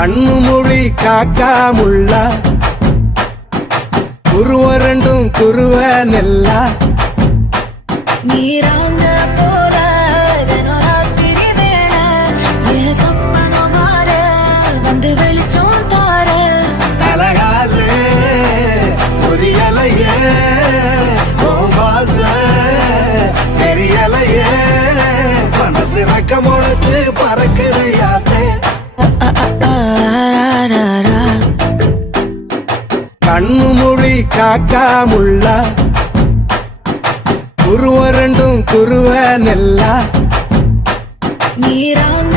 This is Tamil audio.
கண்ணு மொழி காக்கா முள்ளா குருவரண்டும் குருவ நெல்லா நீராங்க போல தினராத்திரி வேள என் சொப்பனோ மாற வந்து வெளிச்சம் தார அழகாலே புரியலையே பாச தெரியலையே மனசு ரக்க முளைச்சு பறக்குது யாத்தே கண்ணு மொழி காக்கா முள்ளா குருவரண்டும் குருவ நெல்லா நீராங்க